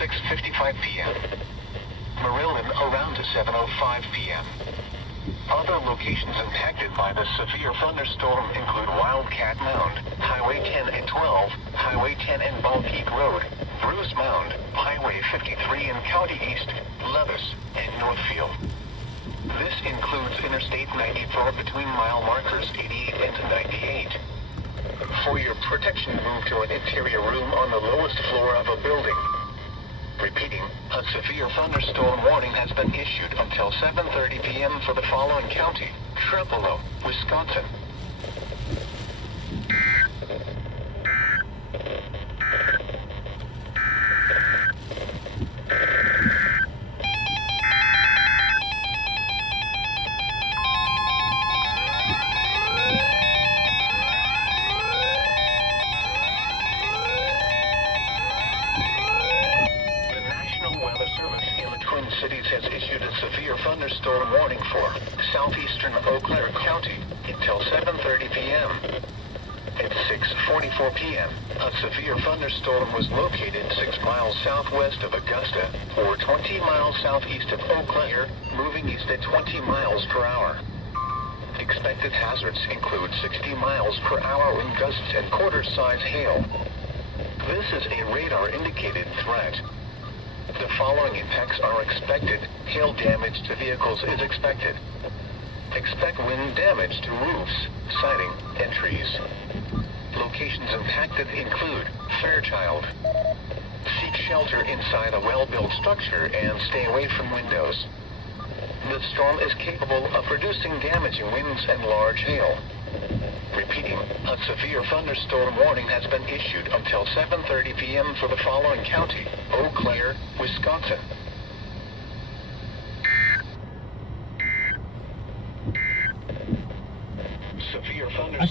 6:55 p.m. Maryland around 7:05 p.m. Other locations impacted by the severe thunderstorm include Wildcat Mound, Highway 10 and 12, Highway 10 and Ball Peak Road, Bruce Mound, Highway 53 in County East, Levis, and Northfield. This includes Interstate 94 between mile markers 88 and 98. For your protection, move to an interior room on the lowest floor of a building. Repeating, a severe thunderstorm warning has been issued until 7:30 p.m. for the following county: Tupelo, Wisconsin. Cities has issued a severe thunderstorm warning for southeastern Eau Claire County until 7:30 p.m. At 6:44 p.m., a severe thunderstorm was located 6 miles southwest of Augusta, or 20 miles southeast of Eau Claire, moving east at 20 miles per hour. Expected hazards include 60 miles per hour wind gusts and quarter-size hail. This is a radar-indicated threat. The following impacts are expected. Hail damage to vehicles is expected. Expect wind damage to roofs, siding, and trees. Locations impacted include Fairchild. Seek shelter inside a well-built structure and stay away from windows. The storm is capable of producing damaging winds and large hail. Repeating, a severe thunderstorm warning has been issued until 7:30 p.m. for the following county: Eau Claire, Wisconsin. Severe thunderstorm.